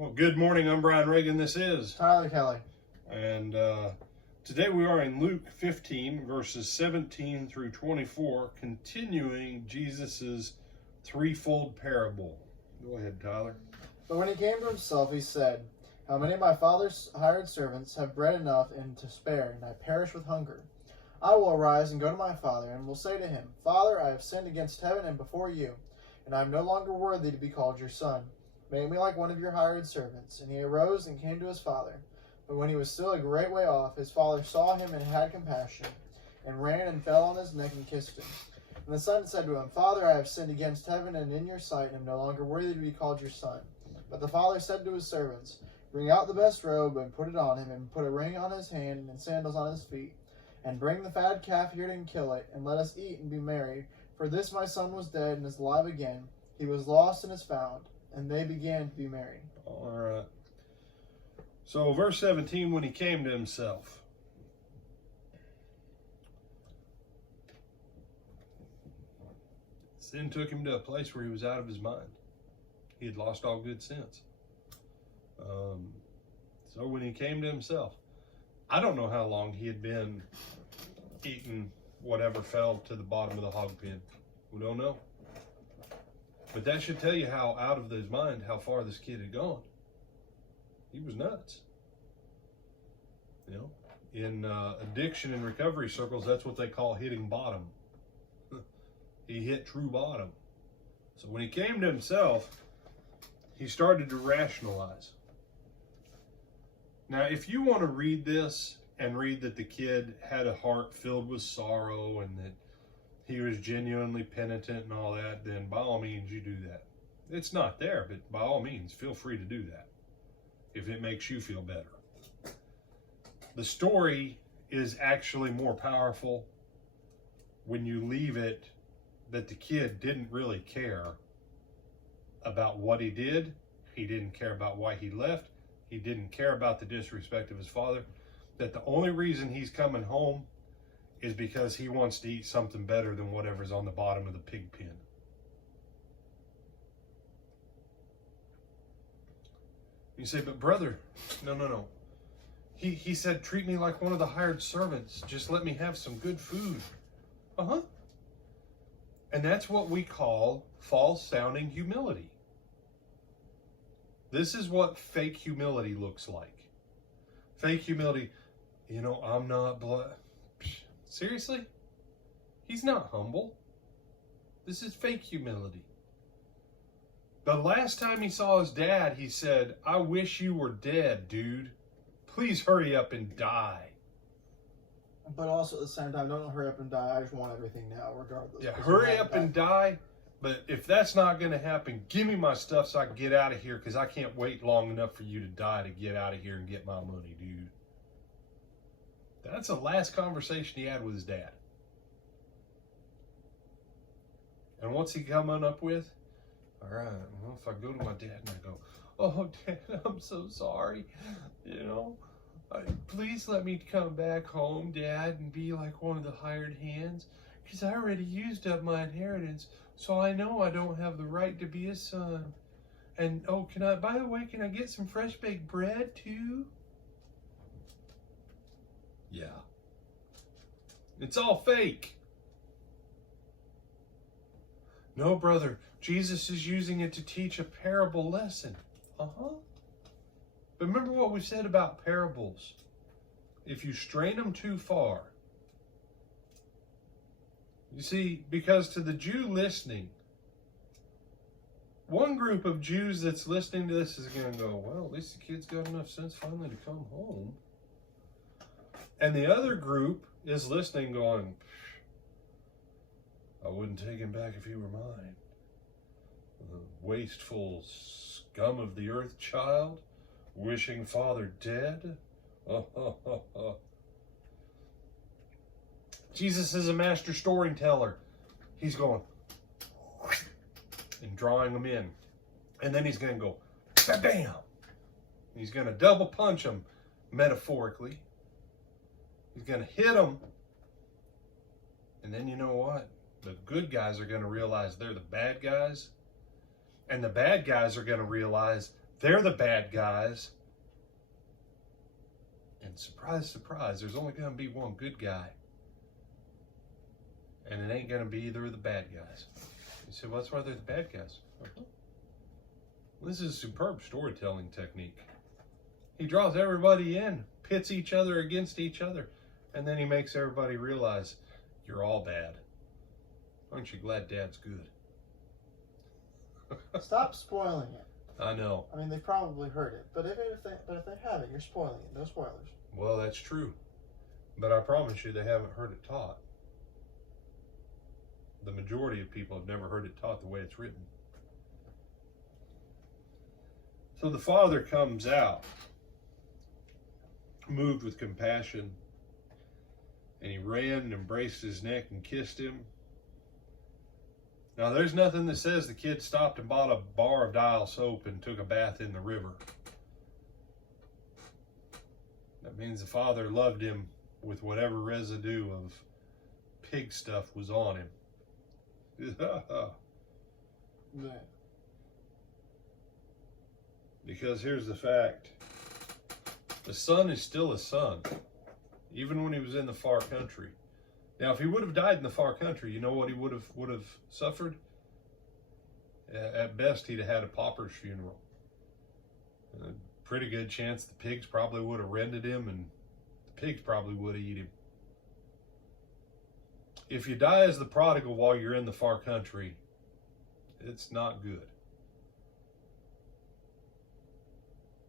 Well, good morning. I'm Brian Reagan. This is Tyler Kelly. And today we are in Luke 15, verses 17 through 24, continuing Jesus's threefold parable. Go ahead, Tyler. But when he came to himself, he said, "How many of my father's hired servants have bread enough and to spare, and I perish with hunger? I will arise and go to my father, and will say to him, Father, I have sinned against heaven and before you, and I am no longer worthy to be called your son. Make me like one of your hired servants." And he arose and came to his father. But when he was still a great way off, his father saw him and had compassion, and ran and fell on his neck and kissed him. And the son said to him, Father, I have sinned against heaven and in your sight, and am no longer worthy to be called your son. But the father said to his servants, Bring out the best robe and put it on him, and put a ring on his hand and sandals on his feet. And bring the fat calf here and kill it, and let us eat and be merry. For this my son was dead and is alive again. He was lost and is found. And they began to be merry. All right. So verse 17, when he came to himself. Sin took him to a place where he was out of his mind. He had lost all good sense. So when he came to himself, I don't know how long he had been eating whatever fell to the bottom of the hog pen. We don't know. But that should tell you how out of his mind, how far this kid had gone. He was nuts. You know, in addiction and recovery circles, that's what they call hitting bottom. He hit true bottom. So when he came to himself, he started to rationalize. Now, if you want to read this and read that the kid had a heart filled with sorrow and that he was genuinely penitent and all that, then by all means you do that. It's not there, but by all means feel free to do that if it makes you feel better. The story is actually more powerful when you leave it that the kid didn't really care about what he did. He didn't care about why he left. He didn't care about the disrespect of his father. That the only reason he's coming home is because he wants to eat something better than whatever's on the bottom of the pig pen. You say, but brother, no. He said, treat me like one of the hired servants. Just let me have some good food. Uh-huh. And that's what we call false-sounding humility. This is what fake humility looks like. Fake humility, I'm not Seriously? He's not humble. This is fake humility. The last time he saw his dad, he said, I wish you were dead, dude. Please hurry up and die. But also at the same time, don't hurry up and die. I just want everything now, regardless. Yeah, hurry up and die. But if that's not going to happen, give me my stuff so I can get out of here, because I can't wait long enough for you to die to get out of here and get my money, dude. That's the last conversation he had with his dad. And what's he coming up with? All right, well, if I go to my dad and I go, oh, Dad, I'm so sorry. Please let me come back home, Dad, and be like one of the hired hands. Because I already used up my inheritance, so I know I don't have the right to be a son. And, by the way, can I get some fresh baked bread too? Yeah. It's all fake. No, brother. Jesus is using it to teach a parable lesson. Uh-huh. But remember what we said about parables. If you strain them too far. You see, because to the Jew listening, one group of Jews that's listening to this is going to go, well, at least the kid's got enough sense finally to come home. And the other group is listening going, I wouldn't take him back if he were mine. The wasteful scum of the earth child, wishing father dead. Jesus is a master storyteller. He's going and drawing them in. And then he's going to go, bam! He's going to double punch them, metaphorically. He's going to hit them. And then you know what? The good guys are going to realize they're the bad guys. And the bad guys are going to realize They're the bad guys. And surprise, surprise, there's only going to be one good guy. And it ain't going to be either of the bad guys. You say, well, that's why they're the bad guys. This is a superb storytelling technique. He draws everybody in, pits each other against each other, and then he makes everybody realize you're all bad. Aren't you glad Dad's good? Stop spoiling it. I know. I mean, they probably heard it, but if they haven't, you're spoiling it. No spoilers. Well, that's true. But I promise you, they haven't heard it taught. The majority of people have never heard it taught the way it's written. So the father comes out, moved with compassion, and he ran and embraced his neck and kissed him. Now, there's nothing that says the kid stopped and bought a bar of Dial soap and took a bath in the river. That means the father loved him with whatever residue of pig stuff was on him. Yeah. Because here's the fact. The son is still a son, even when he was in the far country. Now, if he would have died in the far country, you know what he would have suffered? At best, he'd have had a pauper's funeral. A pretty good chance the pigs probably would have rended him, and the pigs probably would have eaten him. If you die as the prodigal while you're in the far country, it's not good.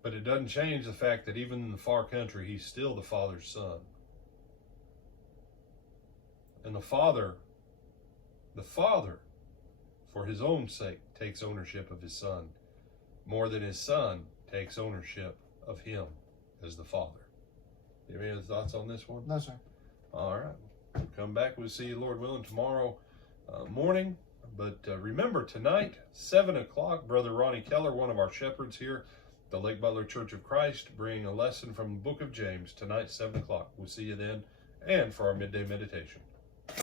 But it doesn't change the fact that even in the far country, he's still the father's son. And the father, for his own sake, takes ownership of his son more than his son takes ownership of him as the father. You have any other thoughts on this one? No, sir. All right. We'll come back. We'll see you, Lord willing, tomorrow morning. But remember, tonight, 7 o'clock, Brother Ronnie Keller, one of our shepherds here, the Lake Butler Church of Christ, bringing a lesson from the book of James. Tonight, 7 o'clock. We'll see you then, and for our midday meditation.